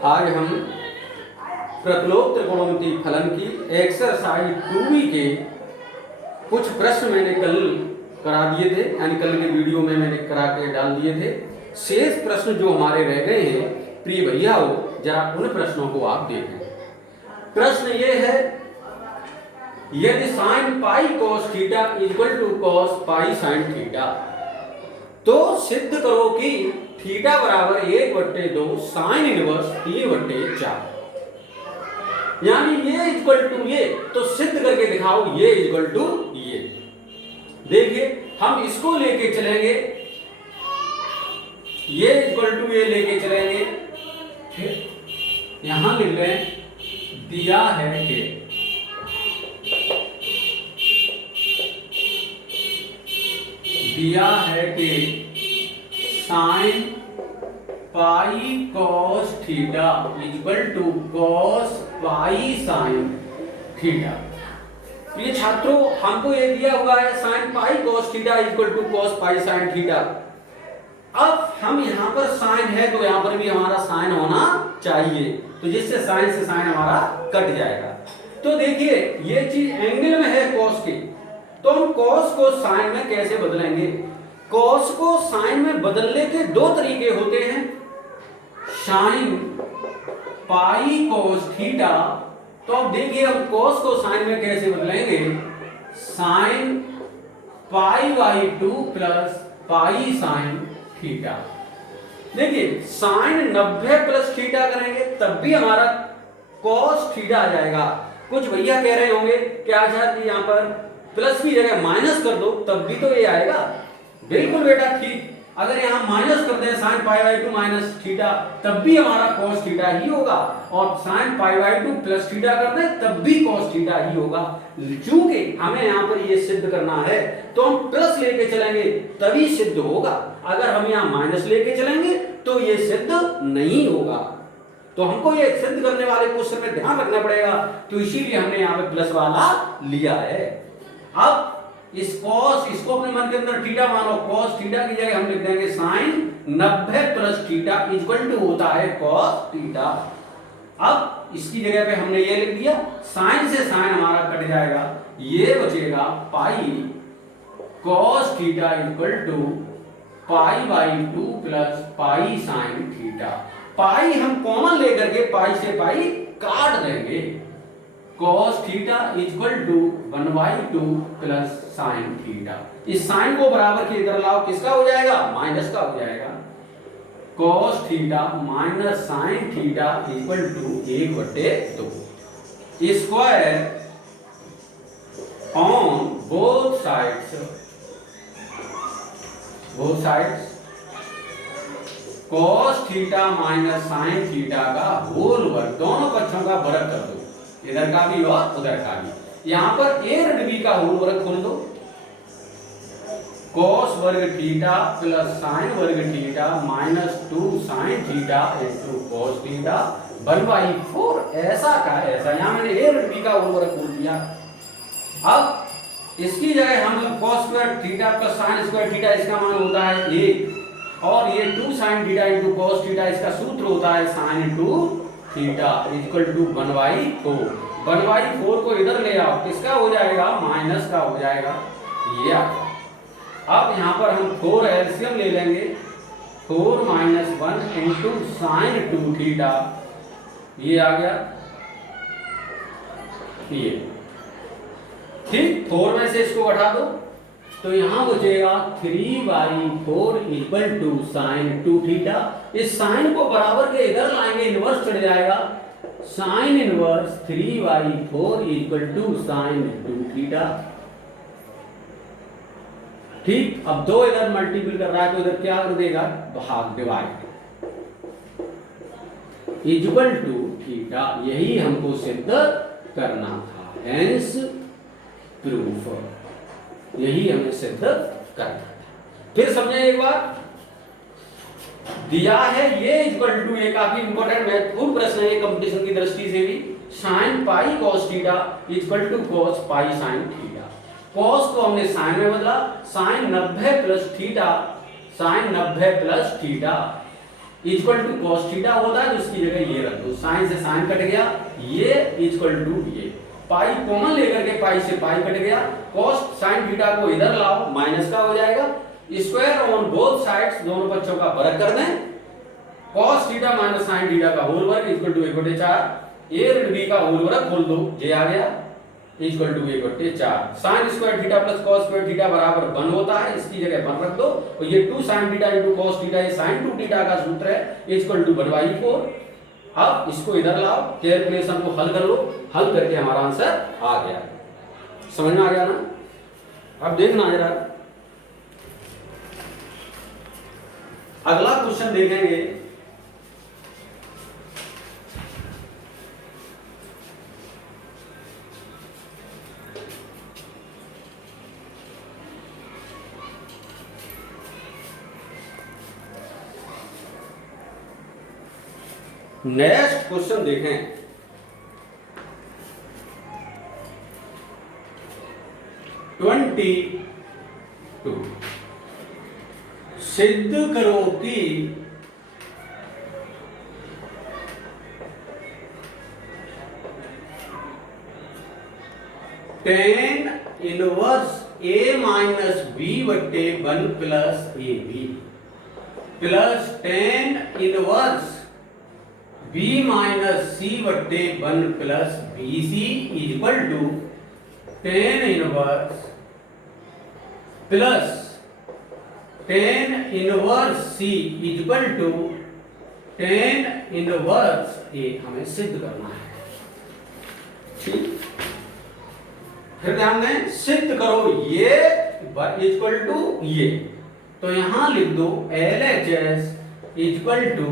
आज हम प्रतिलोम त्रिकोणमितीय फलन की एक्सरसाइज 2B के कुछ प्रश्न मैंने कल करा दिए थे, यानी कल के वीडियो में मैंने करा के डाल दिए थे। शेष प्रश्न जो हमारे रह गए हैं, प्रिय भैया हो, जरा उन प्रश्नों को आप देखें। प्रश्न ये है, यदि sine pi cos theta equal to cos pi sine theta, तो सिद्ध करो कि थीटा बराबर 1/2 साइन इनवर्स 3/4, यानी ये इक्वल टू ये, तो सिद्ध करके दिखाओ ये इक्वल टू ये। देखिए हम इसको लेके चलेंगे, ये इक्वल टू ये लेके चलेंगे, फिर यहां लिख लें दिया है कि sine pi cos theta equal to cos pi sine theta. ये छात्रों हमको ये दिया हुआ है sine pi cos theta equal to cos pi sine theta. अब हम यहाँ पर साइन है तो यहाँ पर भी हमारा साइन होना चाहिए, तो जिससे साइन से साइन हमारा कट जाएगा। तो देखिए ये चीज एंगल में है कॉस की, तो हम कॉस को साइन में कैसे बदलेंगे? कॉस को साइन में बदलने के दो तरीके होते हैं, साइन पाई कॉस थीटा। तो अब देखिए हम कॉस को साइन में कैसे बदलेंगे, sine pi by 2 plus pi sine theta. देखिए साइन 90 प्लस थीटा करेंगे तब भी हमारा कॉस थीटा आ जाएगा। कुछ भैया कह रहे होंगे क्या सर यहाँ पर प्लस की जगह माइनस कर दो तब भी तो ये आएगा। बिल्कुल बेटा ठीक, अगर यहाँ माइनस कर दें sine pi by 2 minus theta तब भी हमारा कॉस थीटा ही होगा, और sine pi by 2 plus theta कर दें तब भी कॉस थीटा ही होगा। चूंकि हमें यहाँ पर ये सिद्ध करना है तो हम प्लस लेके चलेंगे तभी सिद्ध होगा, अगर हम यहाँ माइनस लेके चलेंगे तो ये सिद्ध नहीं होगा। तो हमको ये सिद्ध करने वाले क्वेश्चन में ध्यान रखना पड़ेगा, तो इसीलिए हमने यहाँ पे प्लस वाला लिया है। अब इस कॉस, इसको अपने मन के अंदर थीटा मानो, कॉस थीटा की जगह हम लिख देंगे sine 90 plus theta equal to होता है कॉस थीटा। अब इसकी जगह पे हमने ये लिख दिया, साइन से साइन हमारा कट जाएगा, ये बचेगा pi cos theta equal to pi by 2 plus pi sine theta. Pi हम कॉमन लेकर के पाई से पाई काट देंगे, cos theta equal to 1/2 plus sine theta. इस साइन को बराबर के इधर लाओ, किसका हो जाएगा? माइनस का हो जाएगा। cos theta minus sine theta equal to 1/2 square on both sides cos theta minus sine theta का होल वर्ग, दोनों पक्षों का वर्ग कर दो, इधर का भी और उधर का भी। यहां पर a ऋण b का होल वर्ग खोल दो, cos वर्ग थीटा प्लस साइन वर्ग theta minus 2 sine theta into cos theta 1/4 ऐसा का ऐसा। यहां मैंने a ऋण b का होल वर्ग खोल दिया। अब इसकी जगह हम cos square theta plus sine square theta, इसका मान होता है 1, और ये 2 sine theta into cos theta, इसका सूत्र होता है sine into theta equal to 1/4। 1/4 को इधर ले आओ, किसका हो जाएगा? माइनस का हो जाएगा, ये आ गया। अब यहाँ पर हम 4 एलसीएम ले लेंगे, 4 - 1 इंटू साइन 2 थीटा, ये आ गया, ये ठीक। 4 में से इसको घटा दो तो यहां बचेगा 3/4 इक्वल टू साइन 2 थीटा। इस साइन को बराबर के इधर लाएंगे, इनवर्स चढ़ जाएगा, sine inverse 3/4 equal to sine 2 theta. ठीक, अब 2 इधर मल्टीपल कर रहा है तो इधर क्या कर देगा? भाग, डिवाइड इक्वल टू थीटा। यही हमको सिद्ध करना था, हेंस प्रूफ, यही हमें सिद्ध करना था। फिर समझे एक बार, दिया है ये इक्वल टू, ये काफी इंपॉर्टेंट महत्वपूर्ण प्रश्न है कंपटीशन की दृष्टि से भी, sine pi cos theta equal to cos pi sine theta. Cos को हमने साइन में बदला, sine 90 plus theta, sine 90 plus theta equal to cos theta होता है, तो इसकी जगह ये रख दो, साइन से साइन कट गया, ये इक्वल टू ये, पाई कॉमन लेकर के पाई से पाई कट गया, कॉस साइन थीटा को इधर लाओ, माइनस का हो जाएगा, स्क्वायर ऑन बोथ साइड्स, दोनों पक्षों का वर्ग कर दें, cos theta minus sine theta का होल वर्ग इक्वल टू 1/4, a ऋण b का होल वर्ग खोल दो, ये आ गया equal to 1/4, sine square theta plus cos square theta बराबर 1 होता है, इसकी जगह 1 रख दो, और ये 2 sin theta into cos theta, ये sin 2 थीटा का सूत्र है, इक्वल टू 1/4। अब इसको इधर लाओ, कैलकुलेशन को हल कर लो, हल करके हमारा आंसर आ गया, समझ में आ गया ना। अब देखना जरा अगला क्वेश्चन देखेंगे, नेक्स्ट क्वेश्चन देखें, ट्वेंटी टू, सिद्ध करो कि tan inverse a minus B बट्टे 1 plus A B plus tan inverse b minus C बट्टे 1 plus B C equal to tan inverse plus tan inverse C equal to tan inverse A, हमें सिद्ध करना है। ठीक, फिर ध्यान दें, सिद्ध करो ये इक्वल टू ये, तो यहां लिख दो LHS इक्वल टू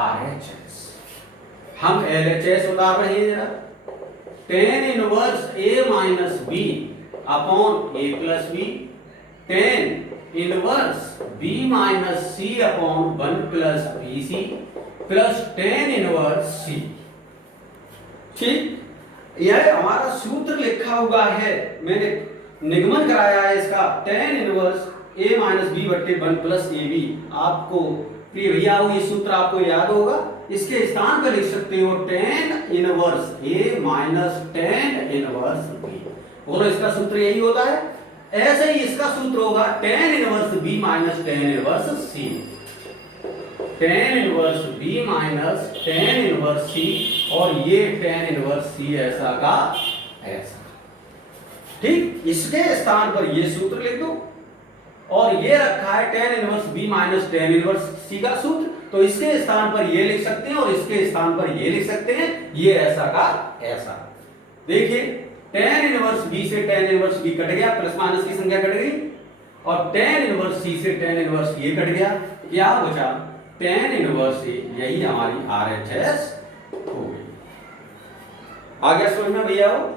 RHS। हम LHS उतार रहे हैं जरा, tan inverse A minus B upon A plus B, tan inverse B minus C upon 1 plus B C plus tan inverse C। ठीक, यह हमारा सूत्र लिखा हुआ है, मैंने निगमन कराया है इसका, tan inverse A minus B बट्टे 1 प्लस ए बी। आपको प्रिय भैया ये सूत्र आपको याद होगा, इसके स्थान पर लिख सकते हो tan inverse A minus tan inverse B। बोलो इसका सूत्र यही होता है। ऐसे ही इसका सूत्र होगा tan inverse B minus tan inverse C, tan inverse B minus tan inverse C, और ये tan इनवर्स C ऐसा का ऐसा। ठीक, इसके स्थान पर ये सूत्र लिख दो, और ये रखा है tan inverse B minus tan inverse C का सूत्र, तो इसके स्थान पर ये लिख सकते हैं और इसके स्थान पर ये लिख सकते हैं, ये ऐसा का ऐसा। देखिए tan इनवर्स B से tan इनवर्स B कट गया, प्लस माइनस की संख्या कट गई, और tan इनवर्स C से tan इनवर्स ये कट गया, क्या बचा tan इनवर्स A, यही हमारी RHS हो गई। आ गया समझ में भैया? हो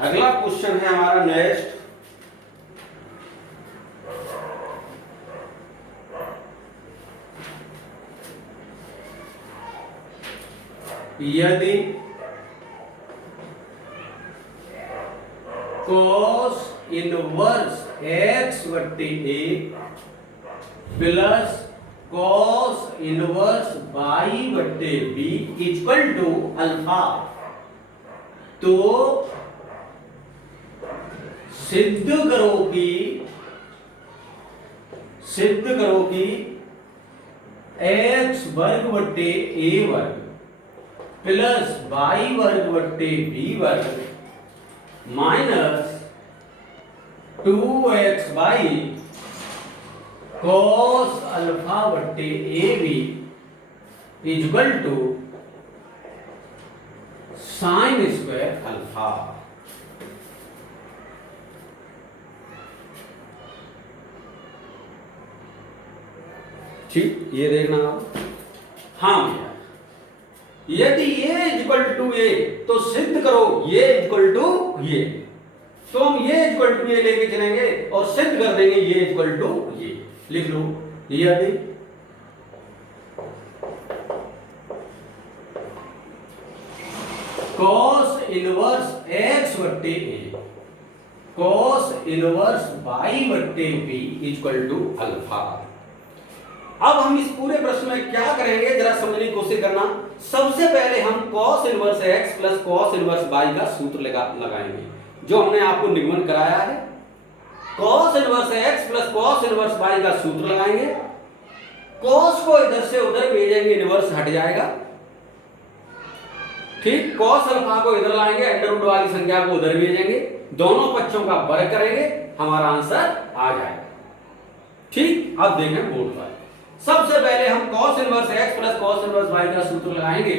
अगला क्वेश्चन है हमारा नेक्स्ट, यदि cos इनवर्स x बट्टे a plus cos inverse y बट्टे b इक्वल टू अल्फा, तो सिद्ध करो कि x वर्ग बट्टे a वर्ग प्लस y वर्ग बट्टे b वर्ग माइनस 2xy cos अल्फा बट्टे a b equal to sine square alpha. ठीक, ये देखना आप। हाँ भैया, यदि a इक्वल टू a, तो सिद्ध करो ये इक्वल टू ये। तो हम ये इक्वल टू ये लेके चलेंगे और सिद्ध कर देंगे ये इक्वल टू ये। लिख लो ये आ गई cos इनवर्स x बट्टे a cos इनवर्स y बट्टे b इक्वल टू अल्फा। अब हम इस पूरे प्रश्न में क्या करेंगे जरा समझने की कोशिश करना। सबसे पहले हम cos inverse x plus cos inverse y का सूत्र लगाएंगे जो हमने आपको निगमन कराया है। cos inverse x plus cos inverse y का सूत्र लगाएंगे। cos को इधर से उधर भेजेंगे, इनवर्स हट जाएगा। ठीक, cos अल्फा को इधर लाएंगे, अंडर रूट वाली संख्या को उधर भेजेंगे, दोनों पक्षों का वर्ग करेंगे, हमारा आंसर आ जाएगा। ठीक, अब देखें बोर्ड पर। सबसे पहले हम cos inverse x plus cos inverse y का सूत्र लगाएंगे।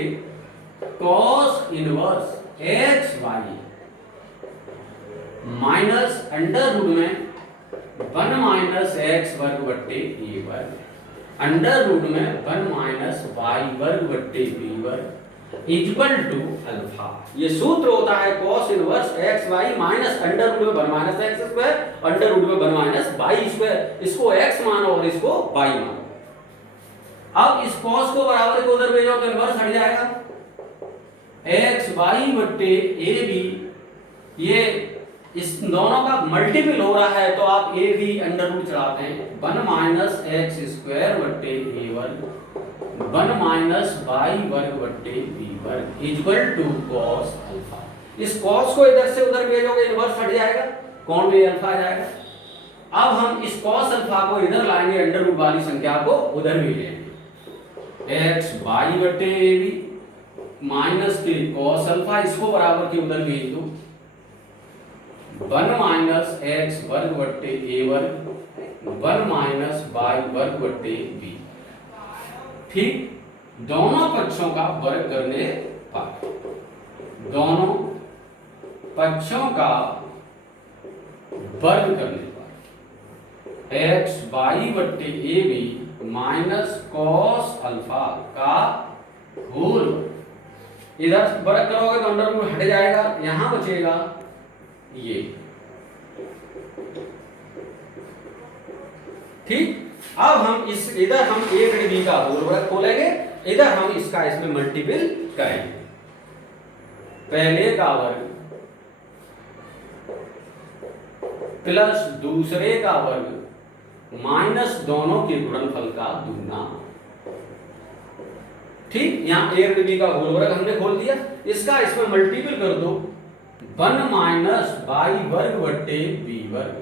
cos inverse x y minus under root में 1 माइनस x वर्ग बट्टे a वर्ग, अंडर रूट में 1 माइनस y वर्ग बट्टे b वर्ग इक्वल टू अल्फा। ये सूत्र होता है cos inverse x y minus under root में 1 minus x square, under root में 1 माइनस y स्क्वायर। इसको x मानो और इसको y मानो। अब इस cos को बराबर को उधर भेजो तो इनवर्स हट जाएगा। x y बट्टे a b, ये इस दोनों का मल्टीपल हो रहा है तो आप a b अंडर रूट चढ़ाते हैं। 1 माइनस x स्क्वायर बट्टे a वर्ग 1 माइनस y वर्ग बट्टे b वर्ग इक्वल टू cos अल्फा। इस cos को इधर से उधर भेजोगे इनवर्स हट जाएगा, कौन में अल्फा आ जाएगा। अब हम इस cos अल्फा को इधर लाएंगे, अंडर रूट वाली संख्या को उधर भेजेंगे। x y बट्टे a b माइनस के cos अल्फा, इसको बराबर के उधर भेज दो। 1 माइनस x वर्ग बट्टे a वर्ग 1 माइनस y वर्ग बट्टे b। ठीक, दोनों पक्षों का वर्ग करने पर, दोनों पक्षों का वर्ग करने पर x y बट्टे a b minus cos alpha का होल, इधर वर्ग करोगे तो अंडर रूट हट जाएगा, यहां बचेगा ये। ठीक, अब हम इस इधर हम a बटे b का होल वर्ग खोलेंगे, इधर हम इसका इसमें मल्टीपल करेंगे। पहले का वर्ग प्लस दूसरे का वर्ग माइनस दोनों के गुणनफल का दुगना। ठीक, यहां a बटे b का होल वर्ग हमने खोल दिया, इसका इसमें मल्टीपल कर दो। 1 माइनस y वर्ग बट्टे b वर्ग,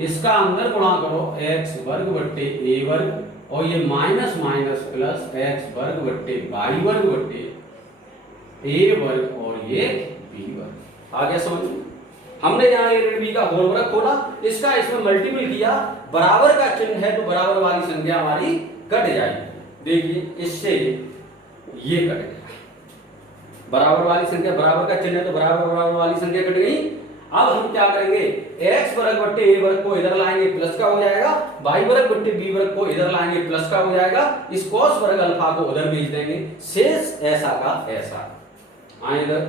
इसका अंदर गुणा करो x वर्ग बट्टे a वर्ग और ये माइनस माइनस प्लस x वर्ग बट्टे y वर्ग बट्टे a वर्ग और ये b वर्ग। आगे समझ, हमने यहाँ a बटे b का होल वर्ग खोला, इसका इसमें मल्टीपल किया, बराबर का चिन्ह है तो बराबर वाली संख्या हमारी कट जाएगी। देखिए इससे ये कट गया, बराबर वाली संख्या, बराबर का चिन्ह है तो बराबर वाली संख्या कट गई। अब हम क्या करेंगे, x वर्ग बट्टे a वर्ग को इधर लाएंगे प्लस का हो जाएगा, y वर्ग बट्टे b वर्ग को इधर लाएंगे प्लस का हो जाएगा, इस cos वर्ग अल्फा को उधर भेज देंगे, शेष ऐसा का ऐसा। आए इधर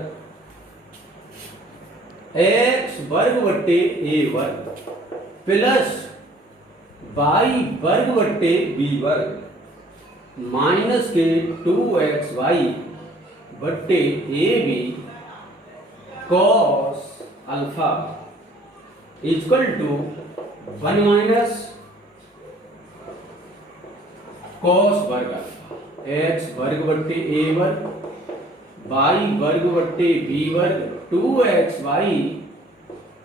x वर्ग बट्टे a वर्ग प्लस y वर्ग बट्टे b वर्ग माइनस के 2xy बट्टे ab cos alpha equal to 1 minus cos वर्ग अल्फा, x वर्ग बट्टे a वर्ग y वर्ग बट्टे b वर्ग 2xy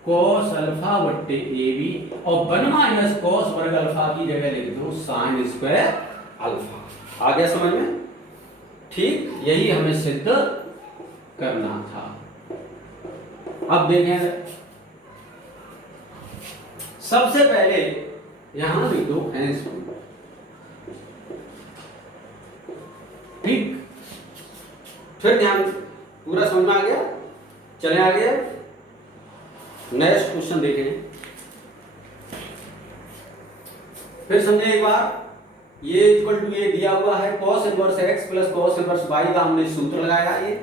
cos अल्फा बट्टे ab और 1 माइनस cos वर्ग अल्फा की जगह लिख दो sin स्क्वायर अल्फा। आ गया समझ में। ठीक, यही हमें सिद्ध करना था। अब देखें, सबसे पहले यहां लिख दो हैंस। ठीक, फिर ध्यान पूरा समझ में आ गया। चले आगे नेक्स्ट क्वेश्चन देखें। फिर समझे एक बार, ये इक्वल टू ये दिया हुआ है cos inverse x plus cos inverse y का हमने सूत्र लगाया। ये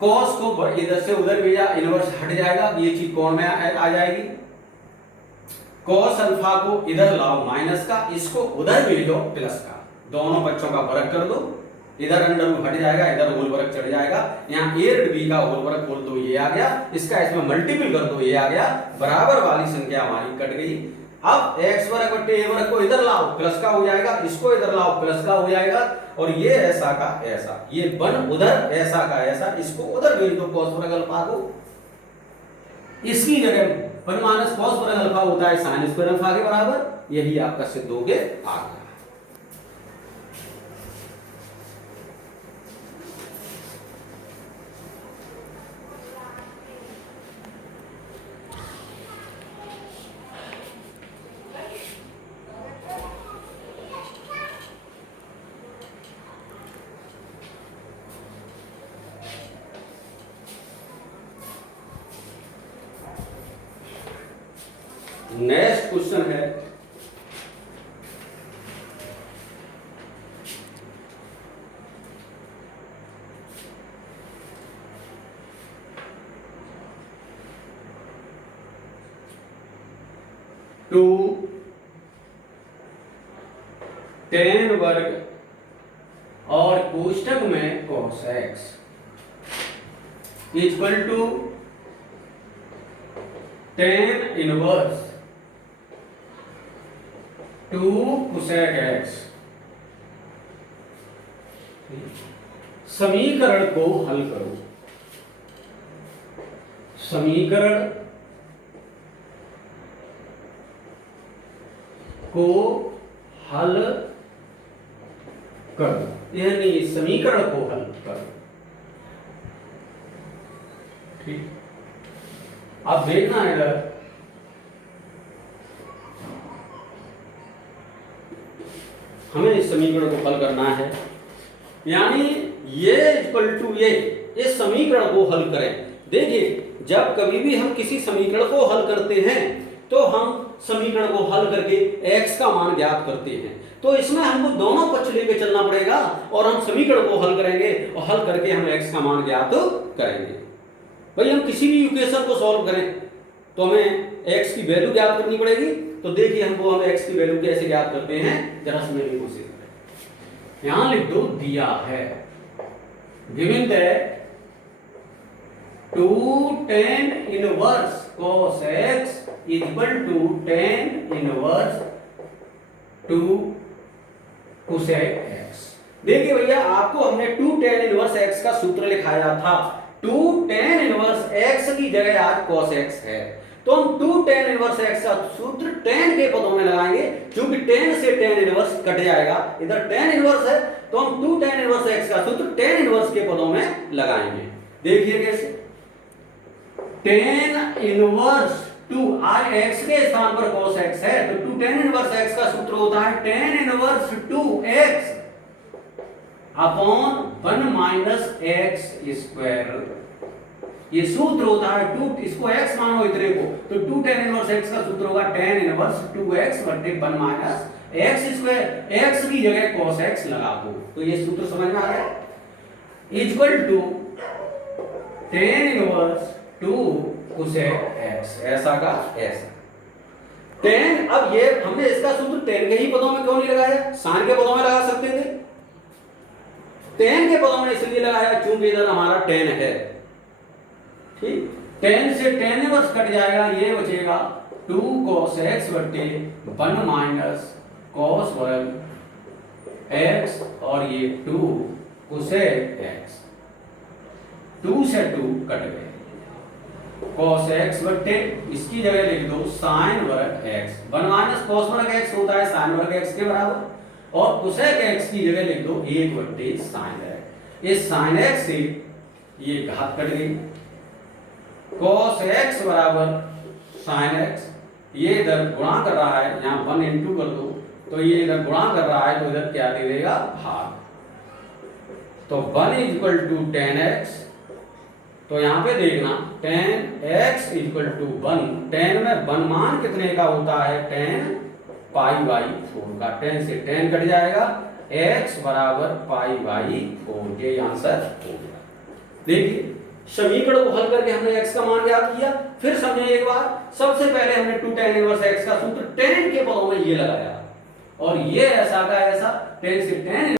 कॉस को इधर से उधर भेजा, इनवर्स हट जाएगा, ये चीज कोण में आ जाएगी। कॉस अल्फा को इधर लाओ माइनस का, इसको उधर भेजो प्लस का, दोनों बच्चों का वर्ग कर दो, इधर अंडर रूट हट जाएगा, इधर होल वर्ग चढ़ जाएगा, यहाँ ए और बी का होल वर्ग खोल दो, ये आ गया, इसका इसमें मल्टीपल कर दो, ये आ गया, बराबर वाली संख्या हमारी कट गई। अब x वर्ग बटे a वर्ग को इधर लाओ प्लस का हो जाएगा, इसको इधर लाओ प्लस का हो जाएगा, और ये ऐसा का ऐसा, ये बन उधर ऐसा का ऐसा, इसको उधर भेज दो cos वर्ग अल्फा को, इसकी जगह वन माइनस cos वर्ग अल्फा होता है sin स्क्वायर अल्फा के बराबर, यही आपका सिद्ध हो गया आ गया। नेक्स्ट क्वेश्चन है टू टेन वर्ग और कोष्टक में cos x equal to tan inverse two cosec x। समीकरण को हल करो, समीकरण को हल करो, यानी समीकरण को हल करो। ठीक, अब देखना है इधर, हमें इस समीकरण को हल करना है, यानी ये इक्वल टू ये, इस समीकरण को हल करें। देखिए जब कभी भी हम किसी समीकरण को हल करते हैं तो हम समीकरण को हल करके x का मान ज्ञात करते हैं, तो इसमें हमको दोनों पक्ष लेके चलना पड़ेगा और हम समीकरण को हल करेंगे और हल करके हम x का मान ज्ञात करेंगे। भाई हम किसी भी इक्वेशन को सॉल्व करें तो हमें x की वैल्यू ज्ञात करनी पड़ेगी, तो देखिए हमको हम x की वैल्यू कैसे ज्ञात करते हैं, जरा समझने की कोशिश करें। यहां लिख दो, दिया है given that 2 tan inverse cos x equal to tan inverse 2 cosec x। देखिए भैया आपको हमने 2 tan इनवर्स x का सूत्र लिखाया था, 2 tan इनवर्स x की जगह आज cos x है, तो हम 2 tan इनवर्स x का सूत्र tan के पदों में लगाएंगे, क्योंकि tan से tan इनवर्स कट जाएगा, इधर tan इनवर्स है तो हम 2 tan इनवर्स x का सूत्र tan इनवर्स के पदों में लगाएंगे। देखिए कैसे, tan इनवर्स 2 आज x के स्थान पर cos x है, तो 2 tan इनवर्स x का सूत्र होता है tan inverse 2x upon 1 minus x square, ये सूत्र होता है 2, इसको x मानो इतने को, तो 2 tan इनवर्स x का सूत्र होगा tan इनवर्स 2x बटे 1 माइनस x स्क्वायर, x की जगह cos x लगा दो, तो ये सूत्र समझ में आ गया, equal to tan inverse 2 cosec x, ऐसा का ऐसा। tan, अब ये हमने इसका सूत्र tan के ही पदों में क्यों नहीं लगाया, sin के पदों में लगा सकते थे, tan के पदों में इसलिए लगाया क्योंकि इधर हमारा tan है। ठीक, tan से tan इनवर्स कट जाएगा, ये बचेगा 2 cos x बटे 1 माइनस cos वर्ग x, और ये 2 cosec x, 2 से 2 कट गए, cos x बटे इसकी जगह लिख दो sin वर्ग x, 1 माइनस cos वर्ग x होता है sin वर्ग x के बराबर, और cosec x की जगह लिख दो 1 बटे sin x, इस sin x से ये घात कट गई, cos x बराबर sin x, ये इधर गुणा कर रहा है, यहाँ 1 इंटू कर दो, तो ये इधर गुणा कर रहा है, तो इधर क्या दे देगा भाग, तो 1 इक्वल टू tan x, तो यहाँ पे देखना tan x equal to 1, tan में 1 मान कितने का होता है, tan पाई बाई 4 का, tan से tan कट जाएगा, x बराबर पाई बाई 4, ये आंसर हो गया। देखिए समीकरण को हल करके हमने x का मान ज्ञात किया। फिर समझे एक बार, सबसे पहले हमने 2 tan इनवर्स x का सूत्र tan के पदों में ये लगाया और ये ऐसा का ऐसा tan से tan